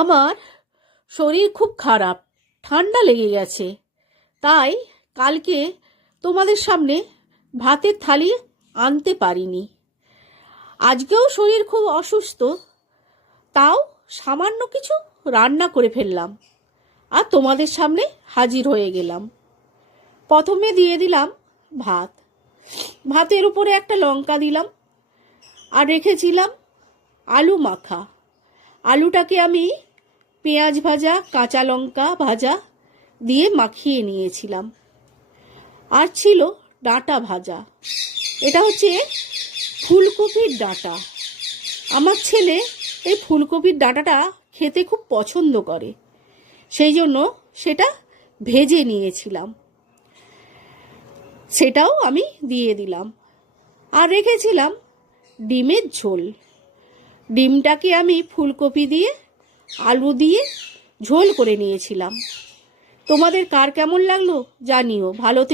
আমার শরীর খুব খারাপ, ঠান্ডা লেগে গেছে। তাই কালকে তোমাদের সামনে ভাতের থালি আনতে পারিনি। আজকেও শরীর খুব অসুস্থ, তাও সামান্য কিছু রান্না করে ফেললাম আর তোমাদের সামনে হাজির হয়ে গেলাম। প্রথমে দিয়ে দিলাম ভাত, ভাতের উপরে একটা লঙ্কা দিলাম আর রেখেছিলাম আলু মাখা। আলুটাকে আমি পেঁয়াজ ভাজা, কাঁচা লঙ্কা ভাজা দিয়ে মাখিয়ে নিয়েছিলাম। আর ছিল ডাঁটা ভাজা, এটা হচ্ছে ফুলকপির ডাঁটা। আমার ছেলে এই ফুলকপির ডাঁটাটা খেতে খুব পছন্দ করে, সেই জন্য সেটা ভেজে নিয়েছিলাম, সেটাও আমি দিয়ে দিলাম। আর রেখেছিলাম ডিমের ঝোল। ডিমটাকে আমি ফুলকপি দিয়ে আলু দিয়ে ঝোল করে নিয়েছিলাম। তোমাদের কার কেমন লাগলো জানিও। ভালো থেকে